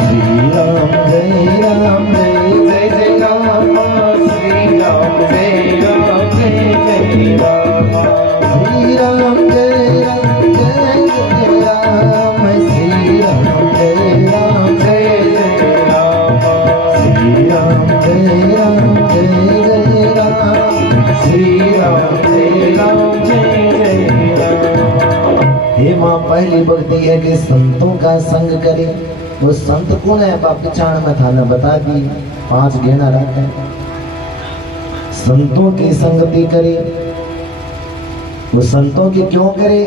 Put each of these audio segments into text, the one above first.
श्री राम जय राम जय जय राम, श्री राम जय राम जय जय राम, श्री राम जय राम जय जय राम, श्री राम जय राम जय जय राम, श्री राम जय राम जय जय राम, श्री राम जय राम जय जय राम। हे माँ, पहली भक्ति है कि संतों का संग करे। वो संत कौन है? पहचान में थाना बता दी, 5 गहना रखे। संतों की संगति करे। वो संतों की क्यों करे?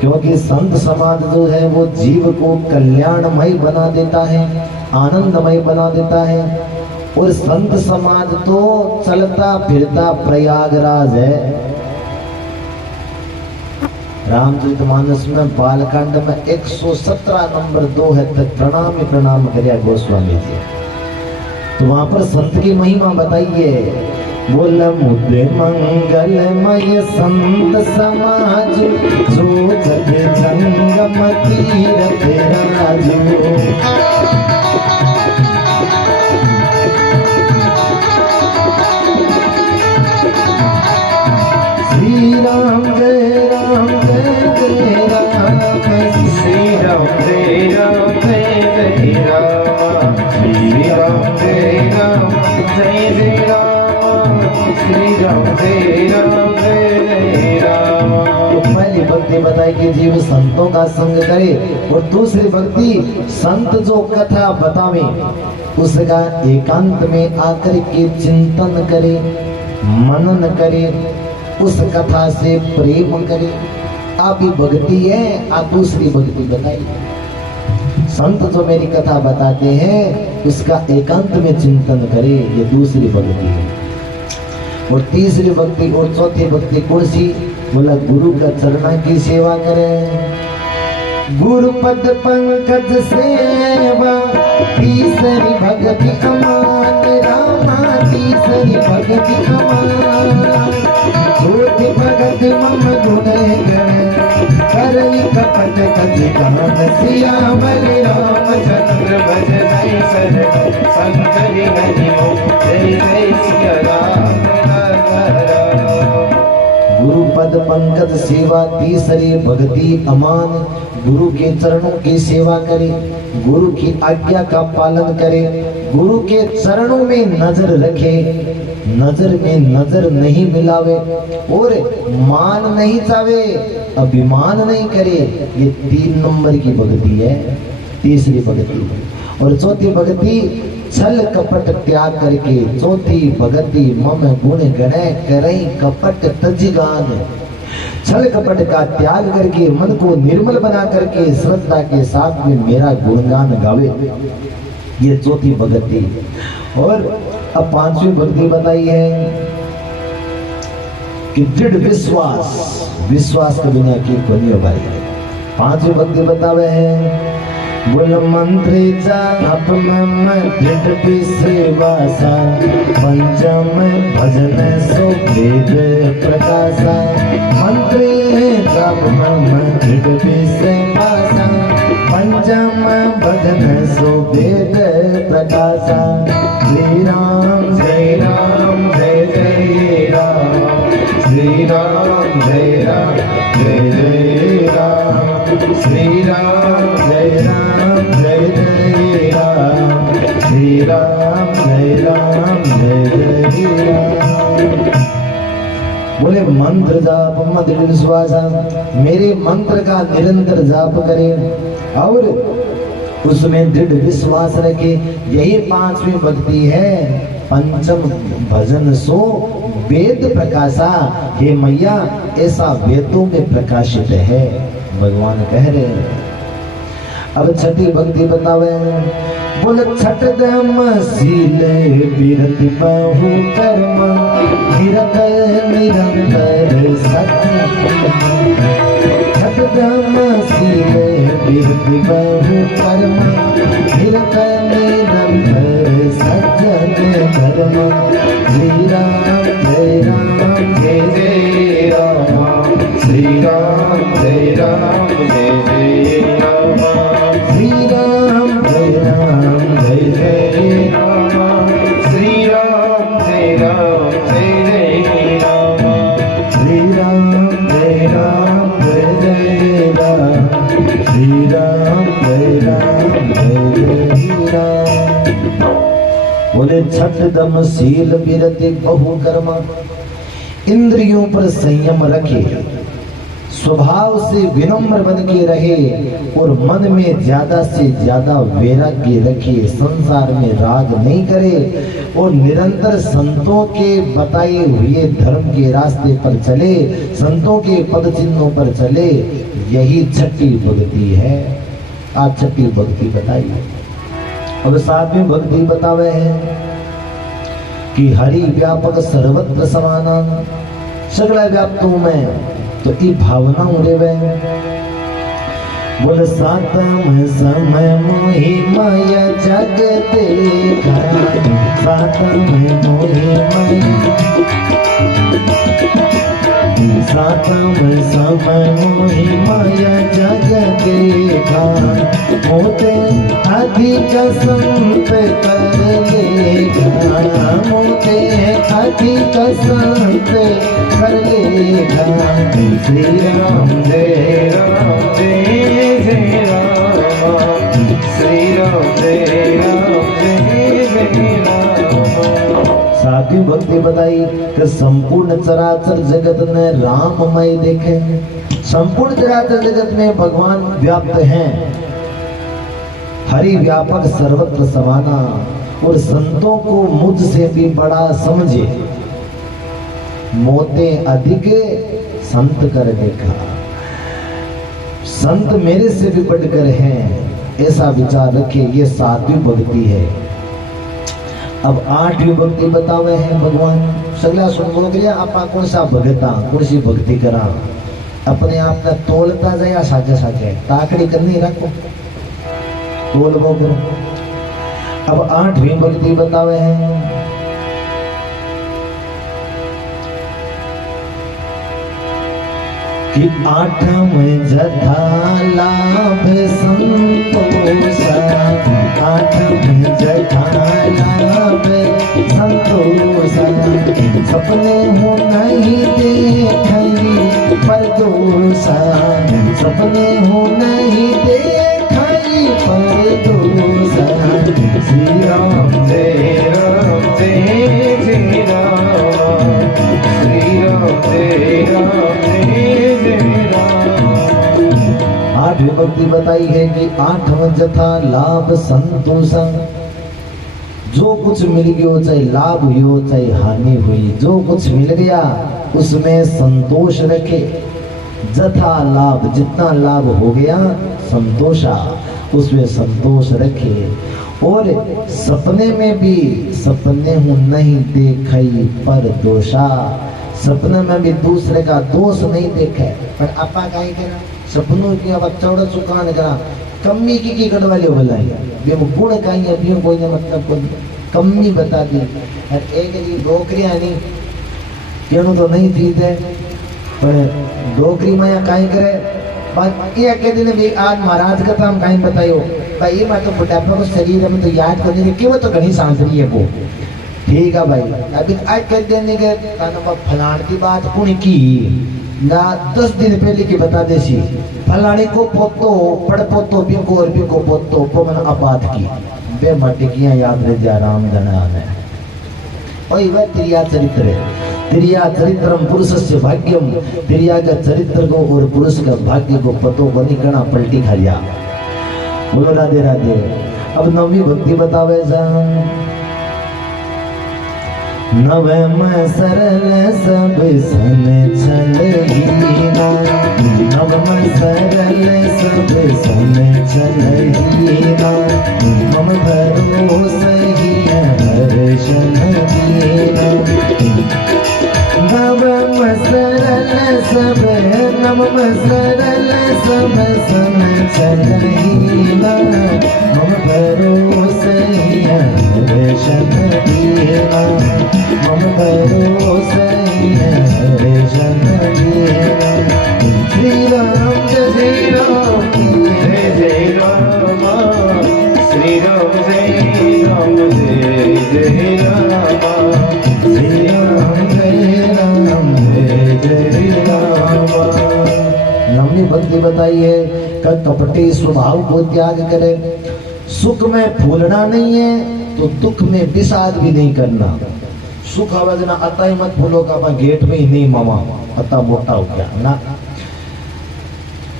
क्योंकि संत समाज जो है वो जीव को कल्याणमय बना देता है, आनंदमय बना देता है। और संत समाज तो चलता फिरता प्रयागराज है। रामचरितमानस में बालकांड में 117 नंबर 2 है तक प्रणाम ही प्रणाम करिया गोस्वामी जी। तो वहां पर संत की महिमा बताइए। बोल मुद्दे मंगलमय संत समाज, जो जग जंगम तीरथ राजू। श्री राम जय राम जय जय राम, श्री राम जय राम जय जय राम, श्री राम जय राम जय जय राम, श्री राम जय राम जय जय राम। तो पहली भक्ति बताई कि जीव संतों का संग करे, और दूसरी भक्ति संत जो कथा बतावे उसका एकांत में आकर के चिंतन करे, मनन करे, उस कथा से प्रेम करे। आप ही भक्ति है। आप दूसरी भक्ति बताइए। संत जो मेरी कथा बताते हैं उसका एकांत में चिंतन करे, ये दूसरी भक्ति है। और तीसरी भक्ति और चौथी भक्ति कौन सी? बोला गुरु का चरणा की सेवा करे। गुरु पद पंकज सेवा, तीसरी भक्ति अमान रामा, तीसरी भक्ति अमान। ज्योति भगत मम गुण गण, करई कपट कज कान, सियावर रामचंद्र भज जय शरण, शंकरि हरि जय जय सिया राम। गुरु पद पंकज सेवा, तीसरी भक्ति अमान। गुरु के चरणों की सेवा करे, गुरु की आज्ञा का पालन करे, गुरु के चरणों में नजर रखे, नजर में नजर नहीं मिलावे, और मान नहीं चावे, अभिमान नहीं करे। ये 3 नंबर की भक्ति है, तीसरी भक्ति। और चौथी भक्ति छल कपट त्याग करके, चौथी भक्ति मम गुण गणय करई कपट तजगान। छल कपट का त्याग करके मन को निर्मल बना करके श्रद्धा के साथ में मेरा गुणगान गावे, ये चौथी भक्ति। और अब 5वीं भक्ति बताई है कि दृढ़ विश्वास, विश्वास के बिना की बनियो भाई। 5वीं भक्ति बतावे है। बोल मंत्र जाप मम दृढ़ विश्वासा, पंचम भजन सो वेद प्रकाशा। मंत्र जाप मम दृढ़ विश्वासा, पंचम भजन सो वेद प्रकाशा। श्री राम जय राम जय जय राम, श्री राम जय राम जय जय राम, श्री राम जय राम जय जय राम, श्री राम जय राम जय जय राम। बोले मंत्र जाप मत विश्वासा, मेरे मंत्र का निरंतर जाप करें और उसमें दृढ़ विश्वास रखे। यही 5वीं भक्ति है। पंचम भजन सो वेद प्रकाशा, हे मैया ऐसा वेदों में प्रकाशित है, भगवान कह रहे हैं। अब 6ठी भक्ति बतावे। बोल छठ धम शील विरति बहु कर्म, निरंतर निरंतर सत्य। छठ धम शील विरति बहु कर्म, निरंतर निरंतर सज्जन धर्म। श्री राम जय राम जय जय राम, श्री राम जय राम जय जय राम, श्री राम जय राम जय राम। बोले छठ दम शील विरति बहु कर्मा, इंद्रियों पर संयम रखे, स्वभाव से विनम्र बन के रहे और मन में ज्यादा से ज्यादा वैराग्य रखे, संसार में राग नहीं करे और निरंतर संतों के बताए हुए धर्म के रास्ते पर चले, संतों के पद चिन्हों पर चले। यही छठी भक्ति है। आज छठी भक्ति बताइए। अब सातवीं भक्ति बतावे हैं कि हरि व्यापक सर्वत्र समाना, सगला व्याप्तों में तो ये भावना उड़े वे। बोल सातम समय मोहि माया जग देखा, सातम मोहि माया, सातम समय मोहि माया जग देखा, मोते अधिक संत कर लेगा, मोते अधिक संत कर लेगा। श्री राम जय राम जय जय राम, श्री राम जय राम जय जय राम। साथी भक्ति बताई कि संपूर्ण चराचर जगत में राममय देखे, संपूर्ण चराचर जगत में भगवान व्याप्त हैं, हरि व्यापक सर्वत्र समाना, और संतों को मुझसे भी बड़ा समझे, मोते अधिक संत कर देखा, संत मेरे से भी बढ़कर हैं, ऐसा विचार रखे। ये सातवीं भक्ति है। अब आठवीं भक्ति बतावे हैं भगवान सगला सुन गया आपा कौन सा भगता कौन सी भक्ति करा, अपने आप ने तोलता जाए साजे साजे ताकड़ी करनी रखो, तोल वो करो। अब आठवीं भक्ति बतावे हैं कि आठवें जथा लाभ संतोष, आठवें जथा लाभ संतोष, सपने हो नहीं देखी पर दोष, सपने हो नहीं देखी पर दोष। श्री राम जय राम जय जय राम, श्री राम जय राम जय जय राम। आठवीं भक्ति बताई है कि आठवां जथा लाभ संतोष, जो कुछ मिल गया चाहे लाभ हुई चाहे हानि हुई, जो कुछ मिल गया उसमें संतोष रखे। जथा लाभ, जितना लाभ हो गया संतोषा, उसमें संतोष रखे। और सपने में भी सपने हूँ नहीं देखई पर दोषा, सपने में भी दूसरे का दोष नहीं देखे पर आपा काई करा, सपनों की अब चौड़ा चुकान करा, कमी की गड़वाली बोलाई बे गुण काई अभी कोई ने मतलब को कमी बता दी। और एक जी डोकरियां नहीं केनो तो नहीं थी थे पर डोकरी में काई करे बात ये कह दिन भी आज महाराज का तो हम काई बतायो भाई ये मैं तो बुढ़ापा को शरीर में तो याद करने की वो तो घनी सांसरी है वो ठीक है भाई। अभी आज कह देने के फलाण की बात पुण्य की ना 10 दिन पहले की बता देसी, फलाणी को पोतो पड़ पोतो बिको और बिको पोतो पवन आबाद की बे मटिकियां याद रह जा राम धना में। और वह त्रिया चरित्र है, त्रिया चरित्रम पुरुषस्य भाग्यम, त्रिया का चरित्र को और पुरुष का भाग्य को पतो बनी करना पलटी खा लिया। बोलो राधे राधे। अब नवी भक्ति बतावे जा, नव में सरल सब सन चलहीना, नव में सरल सब सन चलहीना, मम भरोसे ही हर्षण दीना। नव में सरल सब, नव में सरल सब सन चलहीना, मम भरोसे ही हर्षण दीना, मम भरोसे ही हर्षण दीना। श्री राम जय राम जय जय राम, श्री राम जय राम जय जय राम, श्री राम जय राम जय जय राम। नवनी भक्ति बताइए कि कपटी स्वभाव को त्याग करे, सुख में फूलना नहीं है तो दुख में विषाद भी नहीं करना। सुख आवाज ना अता ही मत फूलो का गेट में ही नहीं मामा अता मोटा हो गया ना।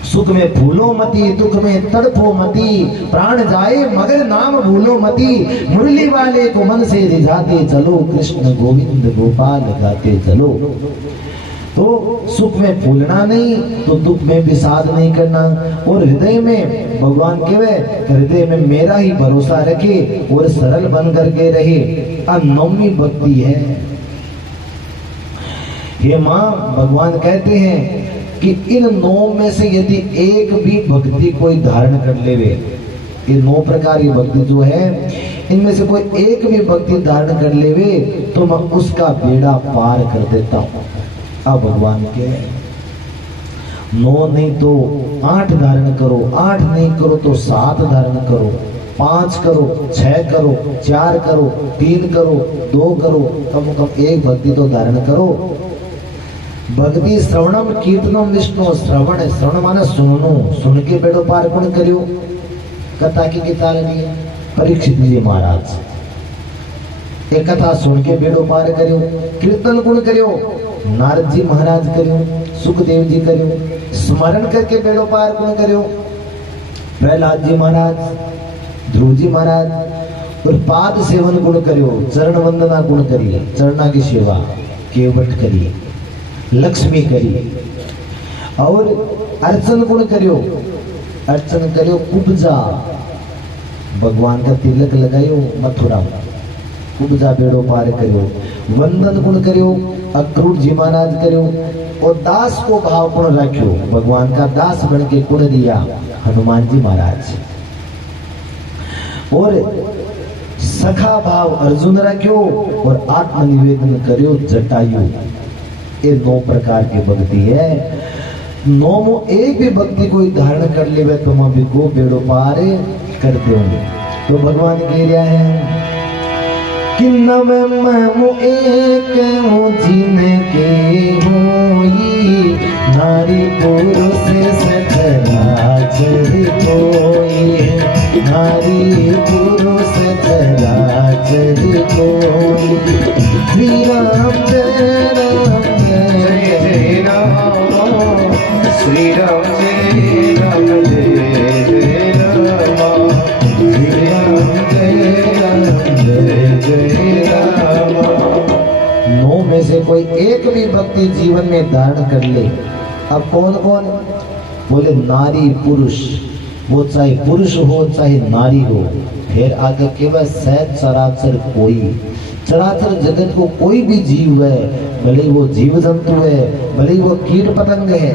सुख में फूलो मती, दुख में तड़पो मती, प्राण जाए मगर नाम भूलो मती, मुरली वाले को मन से रिझाते चलो, कृष्ण गोविंद गोपाल गाते चलो। तो सुख में फूलना नहीं तो दुख में विषाद नहीं करना, और हृदय में भगवान के हृदय में मेरा ही भरोसा रखे और सरल बन करके रहे। नौमी भक्ति है। ये माँ भगवान कहते हैं कि इन 9 में से यदि एक भी भक्ति कोई धारण कर लेवे, ये 9 प्रकार की भक्ति जो है इनमें से कोई एक भी भक्ति धारण कर लेवे तो मैं उसका बेड़ा पार कर देता हूं। अब भगवान के 9 नहीं तो 8 धारण करो, 8 नहीं करो तो 7 धारण करो, 5 करो, 6 करो, 4 करो, 3 करो, 2 करो, कम से कम एक भक्ति तो धारण करो। भक्ति श्रवणम कीर्तनम विष्णु। श्रवण माने सुननो, सुन के बेड़ो पार कौन करियो? कथा की किताब लिए परीक्षित जी महाराज एक कथा सुन के बेड़ो पार करियो। कीर्तन कौन करियो? नारद जी महाराज करियो, सुखदेव जी करियो। स्मरण करके बेड़ो पार कौन करियो? प्रहलाद जी महाराज, ध्रुव जी महाराज। और पाद सेवन गुण करियो, चरण वंदना गुण करिए, चरणा की सेवा, केवट करिए, लक्ष्मी करिए। और अर्चन गुण करियो, अर्चन करियो कुब्जा, भगवान का तिलक लगायो मथुरा में, कुब्जा बेड़ो पार करियो। वंदन गुण करियो, अक्रूर जी महाराज करियो। और दास को भाव गुण रखियो, भगवान का दास बन के गुण दिया हनुमान जी महाराज। और सखा भाव अर्जुन रखियो और आत्मनिवेदन करियो जटायु। ये 9 प्रकार की भक्ति है। 9 एक भी भक्ति कोई धारण कर ले तो मैं भी को बेड़ो पार कर दूंगी। तो भगवान कह रहा है कि नव ममु एक हो जिनके होई, नारी पुरुष सचराचर कोई, नारी पुरुष सचराचर कोई। श्री राम जय राम जय जय राम, श्री राम जय राम जय जय राम, श्री राम जय राम जय जय राम। 9 में से कोई एक भी भक्ति जीवन में धारण कर ले। अब कौन कौन? बोले नारी पुरुष, वो चाहे पुरुष हो चाहे नारी हो। फिर आगे केवल सहज चराचर कोई, चराचर जगत को कोई भी जीव है, भले वो जीव जंतु है, भले वो कीट पतंग है,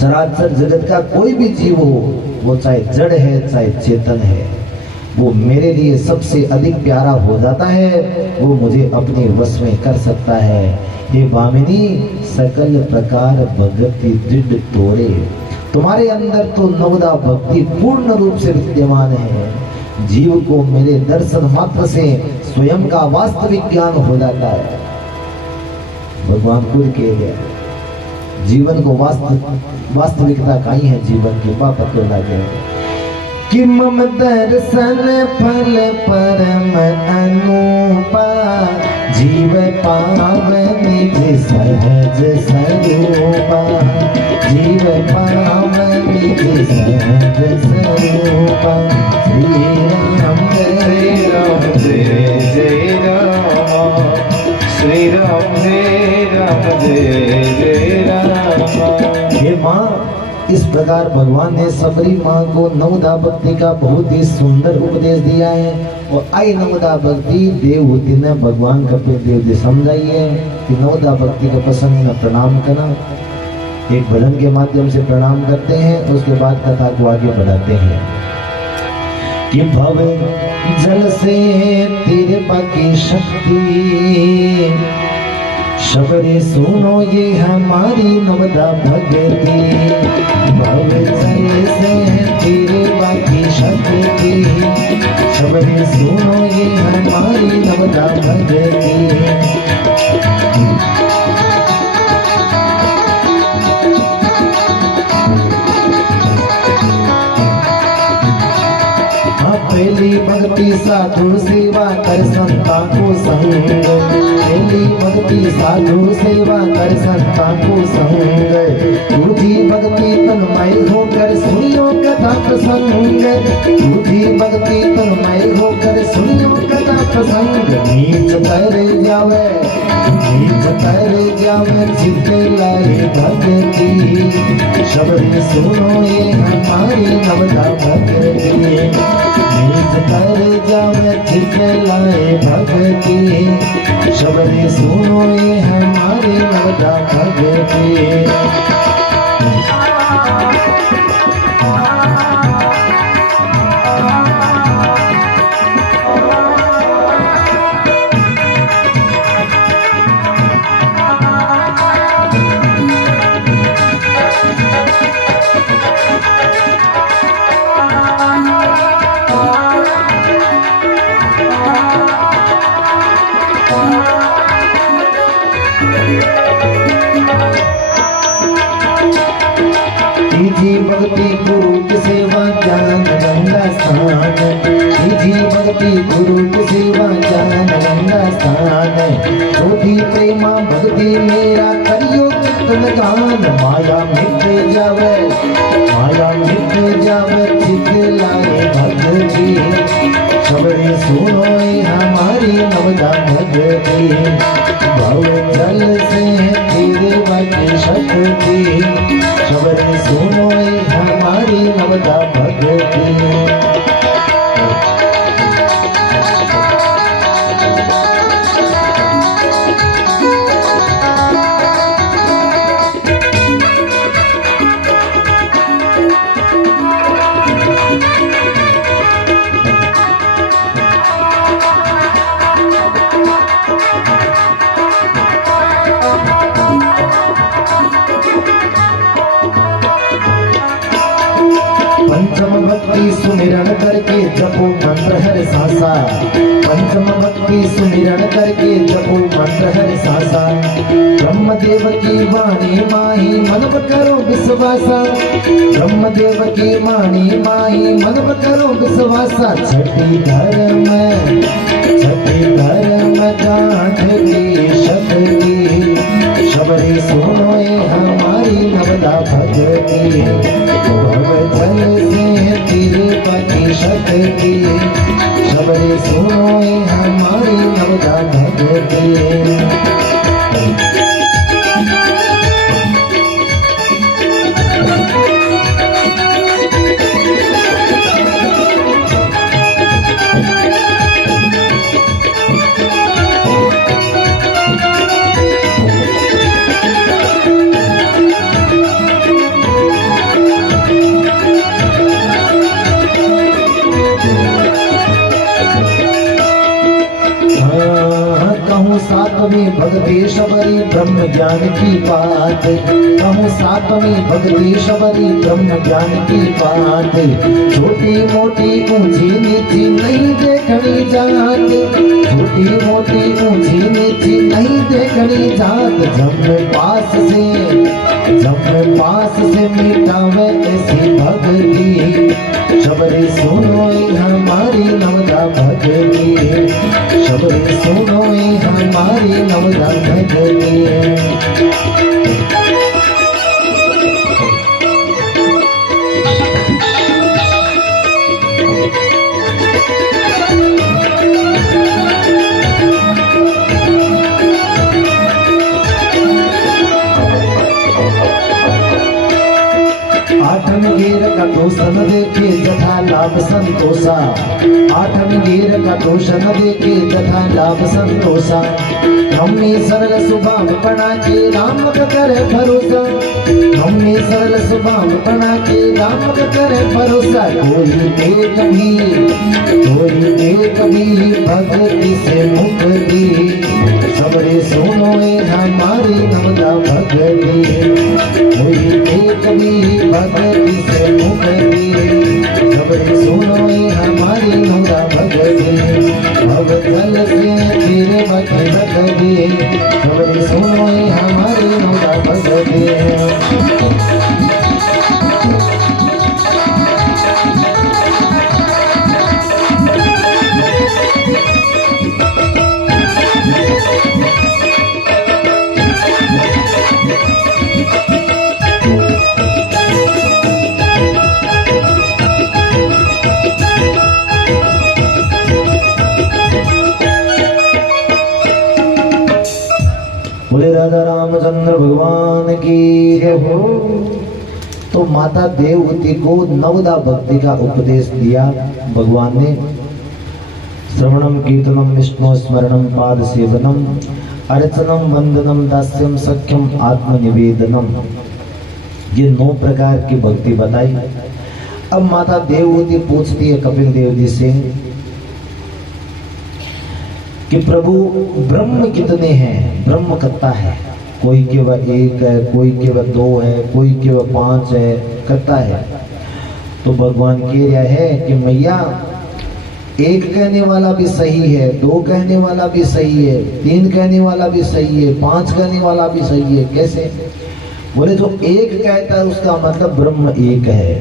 चराचर जगत का कोई भी जीव हो, वो चाहे जड़ है चाहे चेतन है, वो मेरे लिए सबसे अधिक प्यारा हो जाता है, वो मुझे अपने वश में कर सकता है। हे भामिनी सकल प्रकार भक्ति दृढ़ तोड़े। तुम्हारे अंदर तो नवदा भक्ति पूर्ण रूप से विद्यमान है। जीव को मेरे दर्शन मात्र से स्वयं का वास्तविक ज्ञान हो जाता है। भगवान खुद कह गया जीवन को वास्तविकता कहीं है, जीवन की पतो लगे कि मम दर्शन फल परम अनुपा, जीव पाव निज सहज स्वरूपा, जीव पाव निज सहज स्वरूपा। श्री राम जय राम जय जय राम, श्री राम जय राम जय जय राम। हे माँ, इस प्रकार भगवान ने सबरी माँ को नवदा भक्ति का बहुत ही सुंदर उपदेश दिया है। और आई नवदा भक्ति देवहूति ने भगवान कपिल देव जी समझाई है कि नवदा भक्ति का प्रसंग में प्रणाम करना। एक भजन के माध्यम से प्रणाम करते हैं, उसके बाद कथा को आगे बढ़ाते हैं कि भव जल से तिरपा की शक्ति, शबरी सुनो ये हमारी नवदा भक्ति। भव जल से तिरपा की शक्ति, शबरी सुनो ये हमारी नवदा भक्ति। मेली भक्ति साधु सेवा कर संता को संग, मेली भक्ति साधु सेवा कर संता को संग, तुझी भक्ति तन्मय होकर सुनियो कथा प्रसंग, तुझी भक्ति तन्मय होकर सुनियो कथा प्रसंग। नीच तर जावे, नीच तर जावे चित्त लाए भक्ति, शबद सुनो ये हमारी नवदा भक्ति, नीच तर जावे चित्त लाए भक्ति, शबद सुनो ये हमारी नवदा भक्ति। कीजिए भक्ति गुरु की सेवा ज्ञान गंगा स्नान, कीजिए भक्ति गुरु की सेवा ज्ञान गंगा स्नान, जो भी प्रेमा भक्ति मेरा करियो कीर्तन गान, माया मिट जावे, माया मिट जावे चित लाए भक्ति, खबरें सुनो ये हमारी नवदा भक्ति, भव जल से तेरे बाकी शक्ति, खबरें सुनो ये हमारी नवदा भक्ति। पंचम भक्ति सुमिरन करके जपो मंत्र हर सासा, पंचम भक्ति सुमिरन करके जपो मंत्र हर सासा, ब्रह्मदेव की वाणी माही मन करो विश्वासा, ब्रह्मदेव की वाणी माही मन करो विश्वासा, छठी धर्म गांठ की शक्ति, शबरी सुनो ये हमारी नवदा भक्ति, भव जल से तेरे पति शक्ति, शबरी सुनो ये हमारी नवदा भक्ति। कहूँ सातवीं भक्ति शबरी ब्रह्म ज्ञान की बात, कहूँ सातवीं भक्ति शबरी ब्रह्म ज्ञान की बात, छोटी मोटी ऊंची नीची नहीं देखनी जात, छोटी मोटी ऊंची नीची नहीं देखनी जात, जब पास से मिटावे ऐसी भक्ति, शबरी सुनो ये हमारी नवदा भक्ति, शबरी सुनो ये हमारी नवदा भक्ति। आठन गिर का दोष न देखे जथा लाभ संतोषा, आठन गिर का दोष न देखे जथा लाभ संतोषा, हमने सरल स्वभाव बना के राम का करे भरोसा, हमने सरल स्वभाव बना के राम का करे भरोसा, कोई दे कभी भक्ति से मुक्ति, सबरे सुनो ये हमारी नवदा भक्ति, कोई दे कभी भक्ति से मुक्ति, सबरे सुनो ये हमारी नवदा भक्ति, भव जल से तेरे भक्ति भक्ति, सबरे सुनो ये हमारी नवदा भक्ति। बोले राजा रामचंद्र भगवान की जय हो। तो माता देवहूति को नवदा भक्ति का उपदेश दिया भगवान ने। श्रवणम कीर्तनम विष्णु स्मरणम पाद सेवनम अर्चनम वंदनम दास्यम सख्यम आत्मनिवेदनम, ये 9 प्रकार की भक्ति बताई। अब माता देवहूति पूछती है कपिल देव जी से कि प्रभु ब्रह्म कितने हैं? ब्रह्म कितना है? कोई केवल 1 है, कोई केवल 2 है, कोई केवल 5 है, कितना है? तो भगवान कह रहा है कि मैया 1 कहने वाला भी सही है, 2 कहने वाला भी सही है, 3 कहने वाला भी सही है, 5 कहने वाला भी सही है। कैसे? बोले जो 1 कहता है उसका मतलब ब्रह्म 1 है,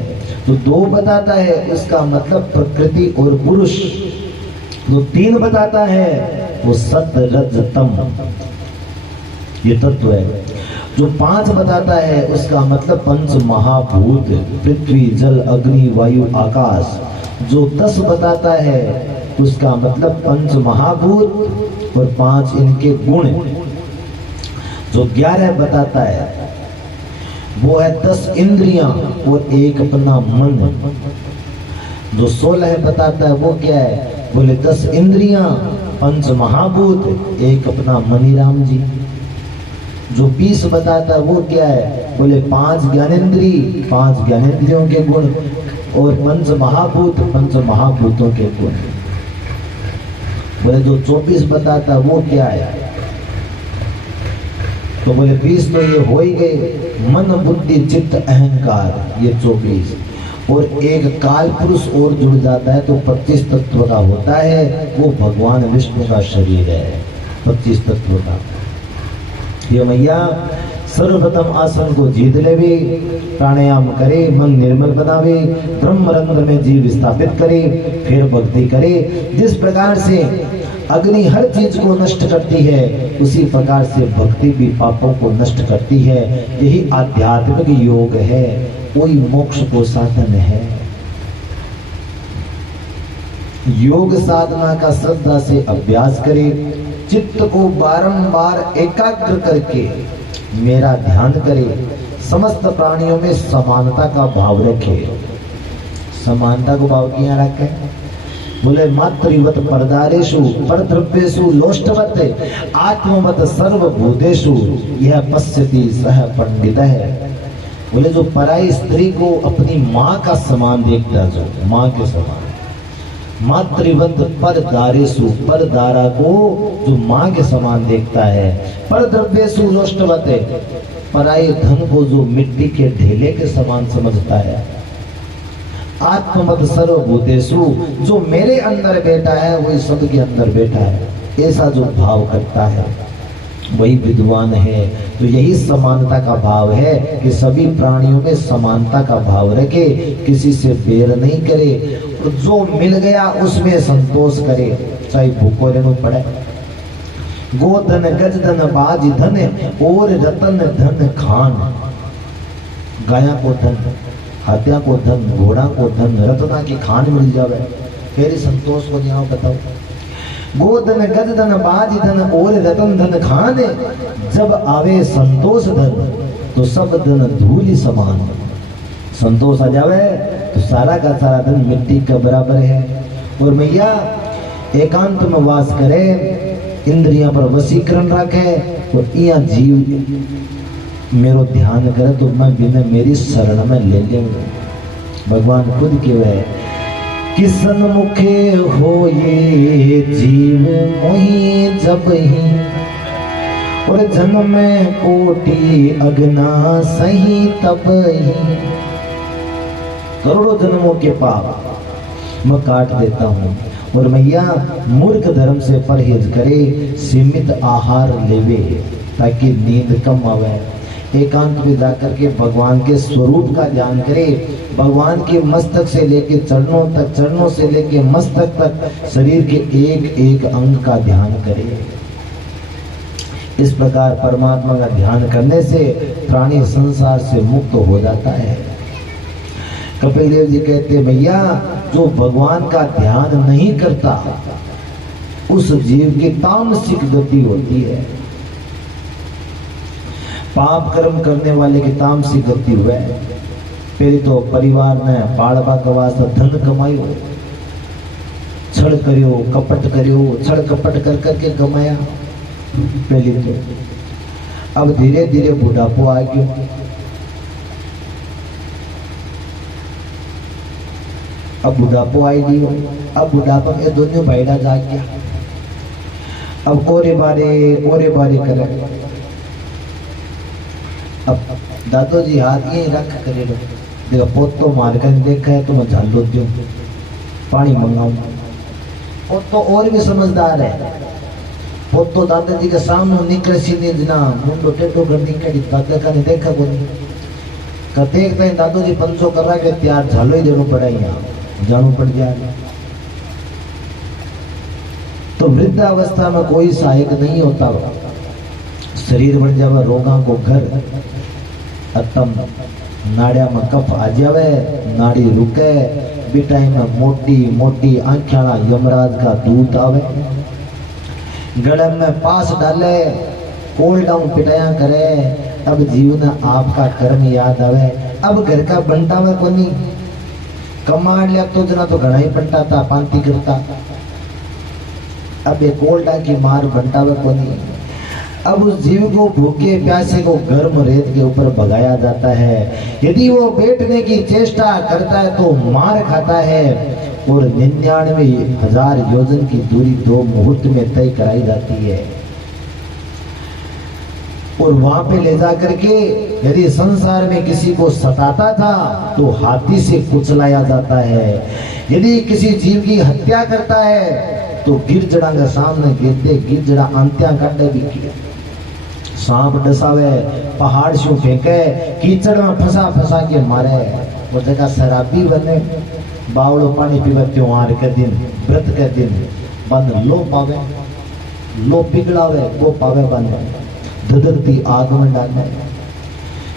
तो 2 बताता है उसका मतलब प्रकृति और पुरुष, जो 3 बताता है वो सत रज तम, ये तत्व है। जो 5 बताता है उसका मतलब पंच महाभूत, पृथ्वी जल अग्नि वायु आकाश। जो 10 बताता है उसका मतलब पंच महाभूत और 5 इनके गुण। जो 11 बताता है वो है 10 इंद्रियां और 1 अपना मन। जो 16 बताता है वो क्या है? बोले 10 इंद्रियां, 5 महाभूत, 1 अपना मनीराम जी। जो 20 बताता है वो क्या है? बोले 5 ज्ञानेंद्री, 5 ज्ञानेंद्रियों के गुण और 5 महाभूत, 5 महाभूतों के गुण। बोले जो 24 बताता है वो क्या है? तो बोले 20 तो ये हो ही गए, मन बुद्धि चित्त अहंकार, ये 24। और 1 काल पुरुष और जुड़ जाता है तो 25 तत्व का होता है, वो भगवान विष्णु का शरीर है 25 तत्व का। ये मैया सर्वप्रथम आसन को जीत लेवे, प्राणायाम करे, मन निर्मल बनावे, ब्रह्मरंध्र में जीव स्थापित करे, फिर भक्ति करे। जिस प्रकार से अग्नि हर चीज को नष्ट करती है उसी प्रकार से भक्ति भी पापों को नष्ट करती है। यही आध्यात्मिक योग है, कोई मोक्ष को साधन है। योग साधना का श्रद्धा से अभ्यास करे, चित्त को बारंबार एकाग्र करके मेरा ध्यान करे, समस्त प्राणियों में समानता का भाव रखे। समानता को भाव किया रखे? बोले मातृवत परदारेषु परद्रव्येषु लोष्टवत आत्मवत सर्वभूतेषु यह पश्यति सह पंडित है। बोले जो पराई स्त्री को अपनी माँ का समान देखता, जो माँ के समान, मातृवत परदारेषु, परदारा को जो माँ के समान देखता है, परद्रव्येषु लोष्टवत, पराई धन को जो मिट्टी के ढेले के समान समझता है, आत्मवत सर्वभूतेषु, जो मेरे अंदर बैठा है वही सबके अंदर बैठा है, ऐसा जो भाव करता है वही विद्वान है। तो यही समानता का भाव है कि सभी प्राणियों में समानता का भाव रखे, किसी से बैर नहीं करे, तो जो मिल गया उसमें संतोष करे, चाहे भूखो रहना पड़े। गोधन गजधन बाज धन और रतन धन खान, गाया को धन, हाथिया को धन, घोड़ा को धन, रत्ना की खान मिल जावे, फिर संतोष को यहाँ बताओ। गोधन गजधन बाज धन और रतन धन खान, जब आवे संतोष धन तो सब धन धूलि समान। संतोष आ जावे तो सारा का सारा धन मिट्टी का बराबर है। और मैया एकांत में वास करे, इंद्रियां पर वशीकरण रखे, और इया जीव मेरो ध्यान करे तो मैं बिना मेरी शरण में ले लेंगे। भगवान खुद के वह किसन मुखे हो ये जीव मोहि जब ही, और जन्म में कोटि अगना सही तब ही। करोड़ों जन्मों के पाप मैं काट देता हूँ। और मैया मूर्ख धर्म से परहेज करे, सीमित आहार लेवे ताकि नींद कम आवे। एकांत में जाकर के भगवान के स्वरूप का ध्यान करे, भगवान के मस्तक से लेके चरणों तक, चरणों से लेके मस्तक तक शरीर के एक एक अंग का ध्यान करे। इस प्रकार परमात्मा का ध्यान करने से प्राणी संसार से मुक्त हो जाता है। कपिल देव जी कहते भैया जो भगवान का ध्यान नहीं करता उस जीव की तामसिक गति होती है। पाप कर्म करने वाले की तामसी गति हुए। पहले तो परिवार ने बाळबा के वास्ते धन कमायो, छल करियो, कपट करियो, छल कपट कर करके कमाया पहले तो। अब धीरे धीरे बुढ़ापो आ गयो। अब बुढ़ापो आई दियो। अब बुढ़ापा में दोनों भाईड़ा जाग गया। अब ओरे बारे करे। अब दादोजी हाथ ये रख करे लो, देखा पोतो मार कर देखा है तो मैं झालो दूं, पानी मंगाऊं। पोतो और भी समझदार है। पोतो दादाजी के सामने निकले सीधे जना मुंडो टेटो कर निकली, दादा का ने देखा को नहीं। का देखते हैं दादोजी पंचो कर रहा के त्यार झालो ही देना पड़ा, यहाँ जानो पड़ जाए। तो वृद्धावस्था में कोई सहायक नहीं होता। शरीर बन जावे रोगा को घर, अतम नाड़िया में कफ आ जावे, नाड़ी रुके, बिटाई में मोटी मोटी आंखियाला यमराज का दूत आवे, गले में पास डाले, कोल डाउन पिटाया करे। अब जीवन आपका कर्म याद आवे। अब घर का बंटा में कोनी कमा लिया तो जना तो घना ही बंटा था, पांती करता। अब ये कोल्डा की मार बंटा में कोनी। अब उस जीव को भूखे प्यासे को गर्म रेत के ऊपर भगाया जाता है। यदि वो बैठने की चेष्टा करता है तो मार खाता है, और 99,000 योजन की दूरी 2 मुहूर्त में तय कराई जाती है। और वहां पे ले जा करके यदि संसार में किसी को सताता था तो हाथी से कुचलाया जाता है। यदि किसी जीव की हत्या करता है तो गिरजड़ा के सामने गिरते गिरजड़ा अंत्या काटे भी किया, सांप डसावे, पहाड़ से फेंके, कीचड़ में फंसा फंसा के मारे। वो जगह शराबी बने, बावड़ो पानी पीवे त्योहार के दिन, व्रत के दिन, बंद लो पावे, लो पिघलावे वो पावे बंद, धधकती आग में डालने।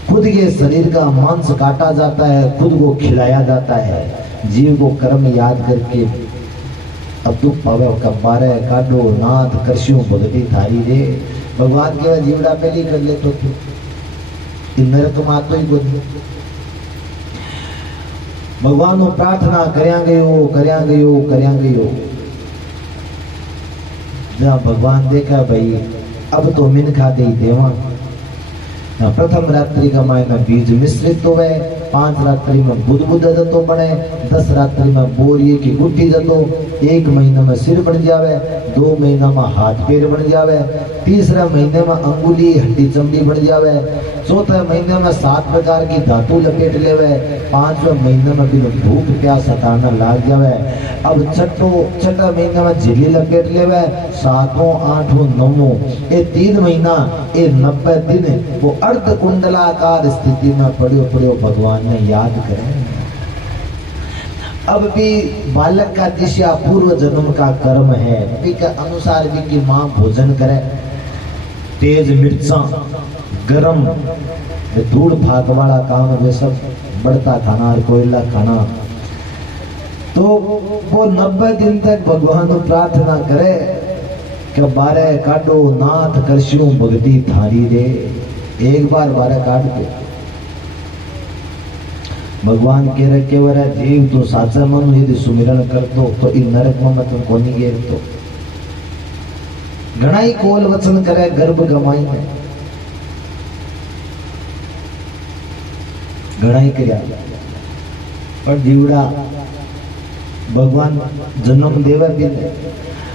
खुद के शरीर का मांस काटा जाता है, खुद को खिलाया जाता है। जीव को कर्म याद करके अब तू पावे कबारे काटो नाथ करशियों भगती थारी रे। भगवान के जीवड़ा पहले कर ले तो तू नरक मातो ही बोल। भगवान प्रार्थना करयांगे हो। जहाँ भगवान देखा भाई अब तो मिन खा दे देवा। प्रथम रात्रि का मायना बीज मिश्रित हो गए, 5 रात्रि में बुध जतो बने, 10 रात्रि में बोरिए की गुट्ठी जतो, 1 महीना में सिर बन जावे, 2 महीना में हाथ पैर बन जावे, 3रे महीने में अंगुली हड्डी चमड़ी बन जावे, 4थे महीने में 7 प्रकार की धातु लपेट लेवे, 5वें महीने में भी भूख प्यास हटाना लाग जावे। अब छठा महीने में झिल्ली लपेट लेवे, 7वां 8वां 9वां ये 3 महीना ये 90 दिन वो अर्ध कुंडलाकार स्थिति में पड़ियो भगवान ने याद करें। अब भी बालक का दिशा पूर्व जन्म का कर्म है, के अनुसार भी की माँ भोजन करे, तेज मिर्चा गरम धूल फाक वाला काम वे सब बढ़ता खाना और कोयला खाना। तो वो 90 दिन तक भगवान को प्रार्थना करे कि बारे काटो नाथ करशियों भगती थारी रे। एक बार बारे काट दो। भगवान कह रहे केवल जीव तो साचा मन यदि सुमिरन कर दो तो इन नरक में तुम को नहीं गिर। तो घना ही कोल वचन करे गर्भ गमाई है, घना ही क्रिया पर जीवड़ा भगवान जन्म देवे भी नहीं।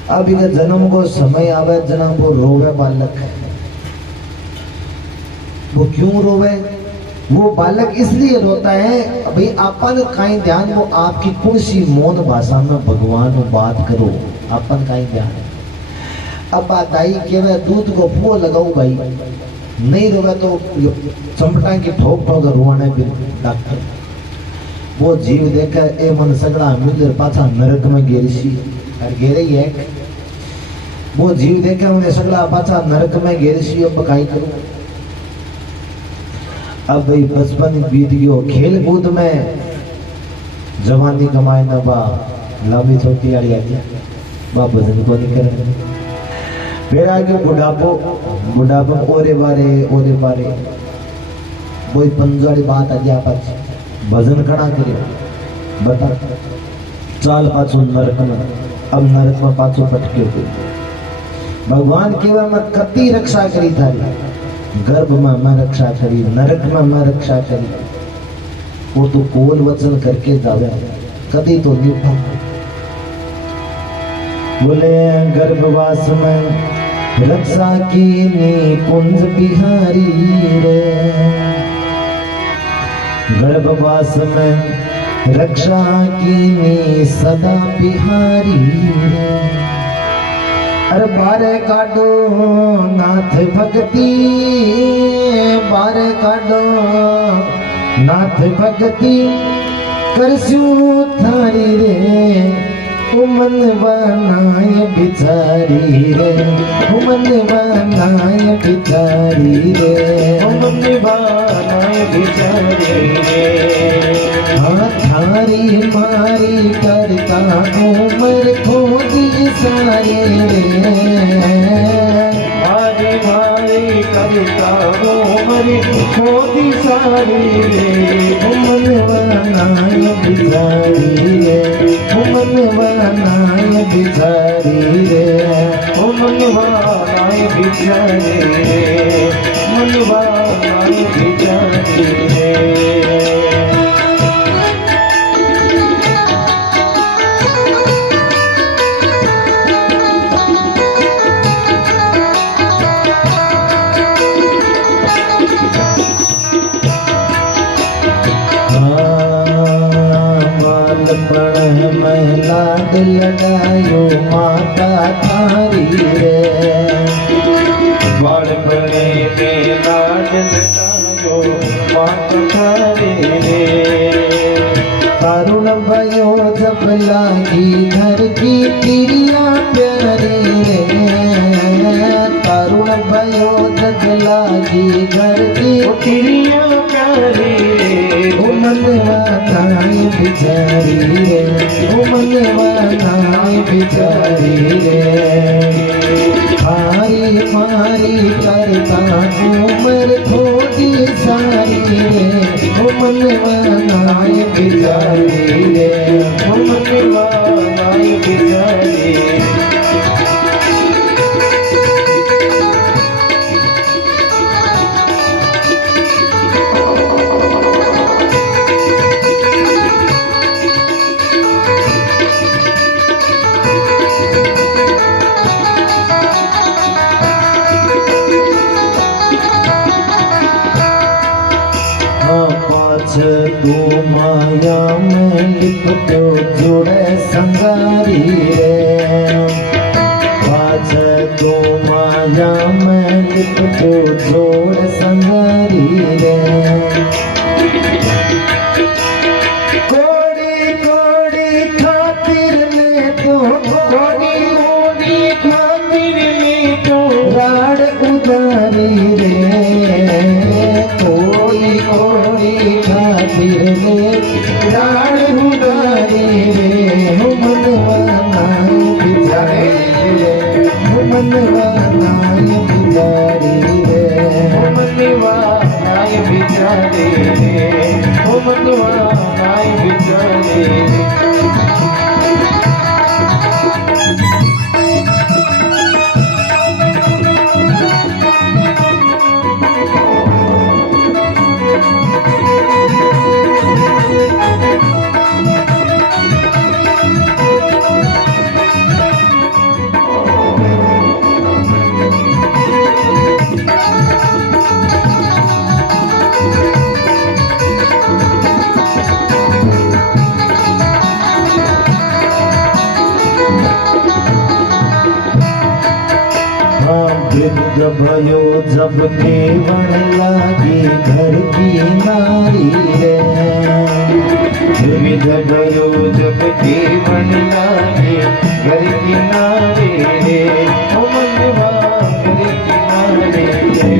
अब इनका जन्म को समय आवे जना वो रोवे बालक। वो क्यों रोवे? वो बालक इसलिए रोता है भाई अपन काई ध्यान वो आपकी कुर्सी मौन भाषा में भगवान बात करो, अपन काई ध्यान। अब दाई केवे दूध को फुओ लगाओ भाई, नहीं रोवे तो चमटा की ठोक ठोक रोने भी डॉक्टर। वो जीव देखा ए मन सगड़ा मिलर पाछा नरक में गेरसी और गेरे ही है। वो जीव देखा उन्हें सगड़ा पाछा नरक में गेरसी। अब काई करूं? अब भाई बचपन बीत गयो, खेल कूद में जवानी कमाए ना बा लामी छोटी आड़ी आती बा भजन को नहीं करे। फिर आगे बुढ़ापो बुढ़ापो ओरे बारे कोई पंजाड़ी बात आ गया पाछ भजन कणा करे बता चाल पाछो नरक में अब नरक में पाछो पटक्यो थे भगवान केवा में कति रक्षा करी थारी गर्भ में मैं रक्षा करी नरक में मैं रक्षा करी वो तो कोल वचन करके जावे कदी तो निभा बोले गर्भवास में रक्षा की कुंज बिहारी रे गर्भवास में रक्षा की सदा बिहारी रे अरे बारे काटो नाथ भक्ति बारे काटो नाथ भक्ति करस्यू थारी रे उमन बनाय बिचारी रे उमन बनाय बिचारी रे उमन बनाय बिचारी रे हाँ थारी मारी करता उमर खोदी सारे रे मारी मारी करता उमर खोदी सारी रे उमन बनाय बिचारी रे उमन बनाय बिचारी रे उमन बनाय बिचारी रे मन बनाय बिचारी रे मैं लाड लगायो माता थारी रे बालपणे में लाड लगायो माता थारी रे तरुण भयो जब लागी घर की तिरिया प्यारी रे तरुण भयो जब लागी घर की तिरिया प्यारी रे उमन बनाय बिचारी रे उमन बनाय बिचारी रे हारी मारी करता उमर खोदी सारी रे उमन बनाय बिचारी रे उमन बनाय बिचारी तू माया में लिपटो जुड़े संगारी रे पाछ तू माया में लिपटो जोड़ संगारी रे कोड़ी कोड़ी खातिर में तो कोड़ी कोड़ी खातिर में तो राड उदारी रे कोड़ी कोड़ी खातिर में राड उदारी रे हुमन बनाय बिचारी रे हुमन बनाय बिचारी रे उमन बनाय बिचारी रे उमन बनाय बिचारी रे वृद्ध भयो जब केवल लागी घर की नारी रे विध भयो जब जीवन लागे घर किनारे रे उमन घर किनारे रे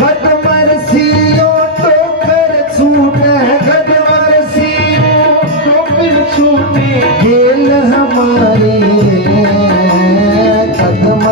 कदमर सियो तो कर छूटे कदमर सियो तो फिर छूटे गेल हमारी रे कदम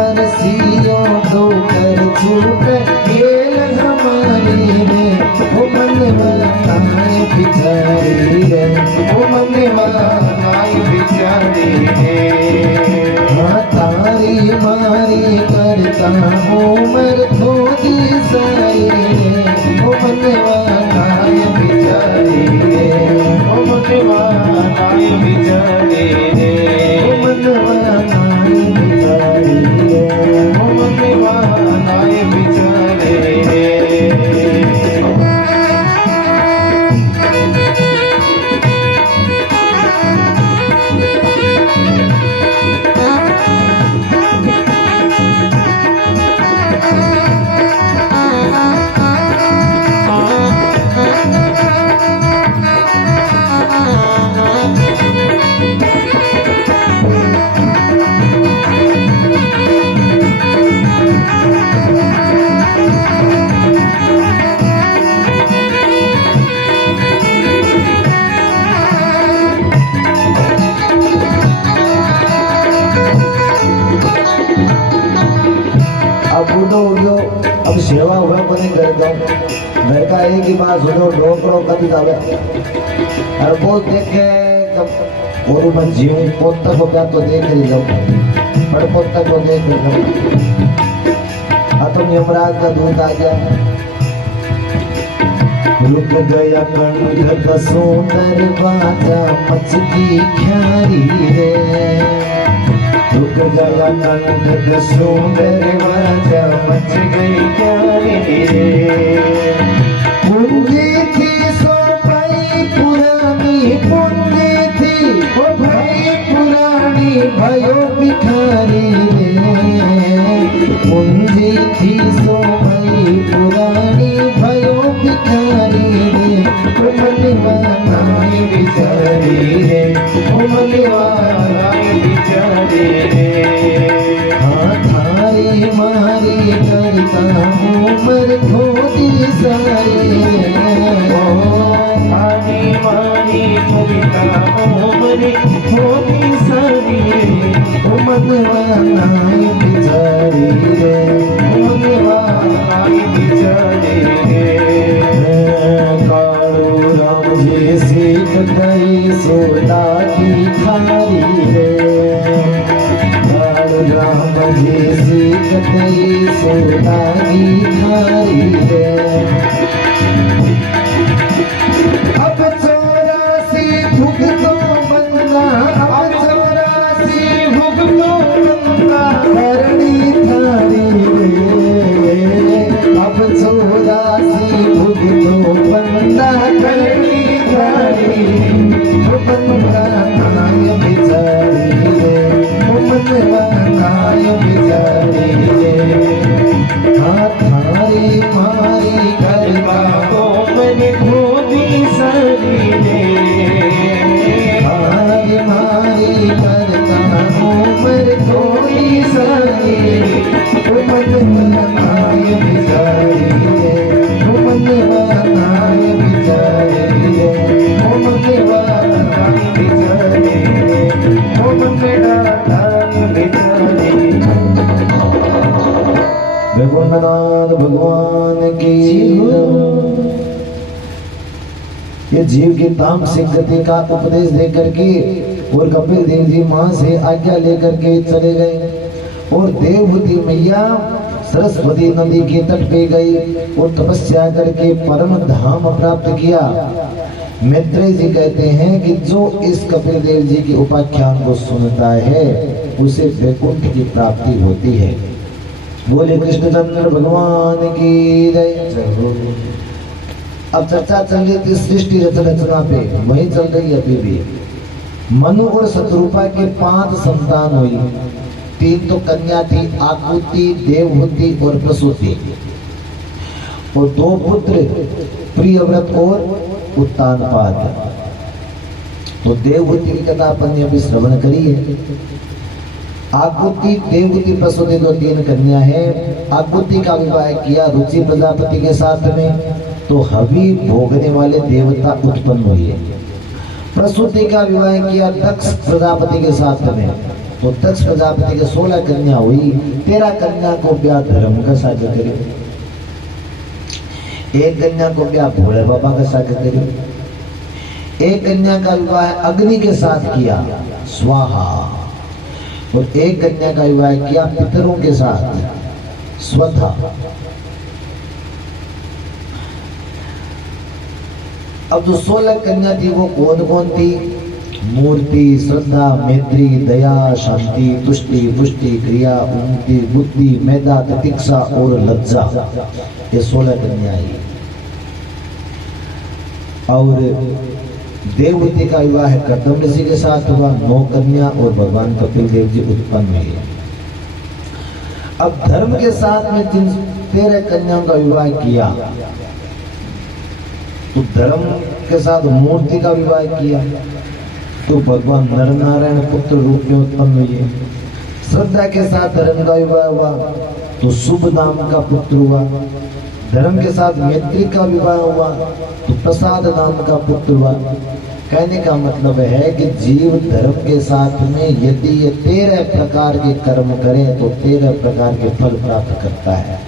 सेवा हुआ कोने घर का एक ही बात सुनो ढोकरो कद जावे और वो देखे और मैं जीव पोता को क्या तो देख रही जाऊं पर पोता को देख रही जाऊं तुम यमराज का दूत आ गया रुक गया कंठ का सुंदर बाजा मचकी ख्यारी रे रुक गया कंठ का सुंदर बाजा मच गई ख्यारी रे पूंजी थी सो भाई पुरानी पूंजी थी ओ भाई पुरानी भयो भिखारी रे पूंजी थी सो भाई पुरानी भयो भिखारी रे मनवानाई बिचारी रे मनवानाई बिचारी रे हाँ थारी मारी करता हूँ मर खोदी सारी थारी मारी करता हूँ मर खोदी सारी मनवानाई बिचारी रे मनवानाई बिचारी रे कालू राम जी सीख गई सोदा की खारी रे कालू राम जी सीख गई सोदा की खारी रे अब 84 भुगतो बंदा अब 84 भुगतो बंदा करनी थारी रे अब 84 भुगतो बंदा करनी थारी बंदा नाय बिचारी रे बंदा नाय बिचारी रे हाँ थारी मारी करता तो मैंने खोदी सारी रे थारी मारी करता हूँ मैं खोदी सारी रे बंदा नाय बिचारी रे बंदा नाय बिचारी रे बंदा नाय बिचारी रे बंदा नाय बिचारी भगवान भगवान की ये जीव की तामसिक गति का उपदेश देकर के और कपिल देव जी मां से आज्ञा लेकर के चले गए और देवहूति मैया सरस्वती नदी के तट पे गई और तपस्या करके परम धाम प्राप्त किया। मैत्रेय जी कहते हैं कि जो इस कपिल देव जी की उपाख्यान को सुनता है उसे वैकुंठ की प्राप्ति होती है। बोले कृष्णचंद्र भगवान की जय। अब चर्चा चल रही थी सृष्टि रचना पे, वही चल रही है अभी भी। मनु और शत्रुपा के 5 संतान हुई, 3 तो कन्या थी, आकुति, देवहूति और प्रसूति, और 2 पुत्र प्रियव्रत और उत्तानपाद। तो देवहूति की कथा अपन ने अभी श्रवण करी है। आकुति, देवहूति, प्रसूति 3 कन्या है। आकुति का विवाह किया रुचि प्रजापति के साथ में, तो हवि भोगने वाले देवता उत्पन्न हुए। प्रसूति का विवाह किया दक्ष प्रजापति के साथ में, तो दक्ष प्रजापति के 16 कन्या हुई। 13 कन्या को ब्याह धर्म का साथ करे, 1 कन्या को ब्याह भोले बाबा का साथ करे, 1 कन्या का विवाह अग्नि के साथ किया स्वाहा, और 1 कन्या का विवाह किया पितरों के साथ स्वधा। अब जो 16 कन्या थी वो कौन कौन थी? मूर्ति, श्रद्धा, मैत्री, दया, शांति, तुष्टि, पुष्टि, क्रिया, उन्नति, बुद्धि, मेधा, तितिक्षा और लज्जा, ये 16 कन्या है। और देवहूति का विवाह कर्दम ऋषि के साथ हुआ, 9 कन्या, और भगवान कपिल देव जी उत्पन्न हुए। अब धर्म के साथ में 13 कन्याओं का विवाह किया, तो धर्म के साथ मूर्ति का विवाह किया, तो भगवान नर नारायण पुत्र रूप में उत्पन्न हुए। श्रद्धा के साथ धर्म का विवाह हुआ, तो शुभ नाम का पुत्र हुआ। धर्म के साथ मैत्री का विवाह हुआ, तो प्रसाद नाम का पुत्र हुआ। कहने का मतलब है कि जीव धर्म के साथ में यदि ये 13 प्रकार के कर्म करें तो 13 प्रकार के फल प्राप्त करता है।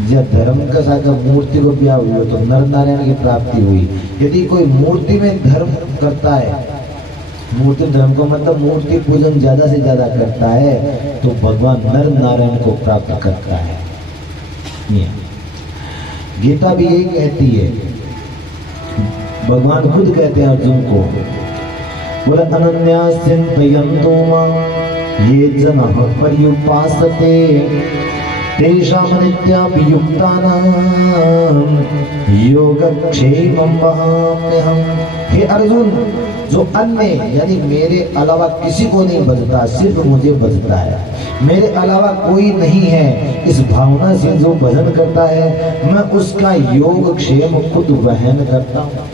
जब धर्म का सागर मूर्ति को ब्याह हुआ तो नर नारायण की प्राप्ति हुई। यदि कोई मूर्ति में धर्म करता है, मूर्ति धर्म को मतलब मूर्ति पूजन ज्यादा से ज्यादा करता है, तो भगवान नर नारायण को प्राप्त करता है। गीता भी यही कहती है, भगवान खुद कहते हैं अर्जुन को, बोला अनन्या चिंतयन्तो मां ये जनः पर्युपासते तेषां नित्याभियुक्तानां योगक्षेमं वहाम्यहम्। हे अर्जुन, जो अन्य यानी मेरे अलावा किसी को नहीं बजता, सिर्फ मुझे बजता है, मेरे अलावा कोई नहीं है, इस भावना से जो भजन करता है मैं उसका योग क्षेम खुद वहन करता हूँ।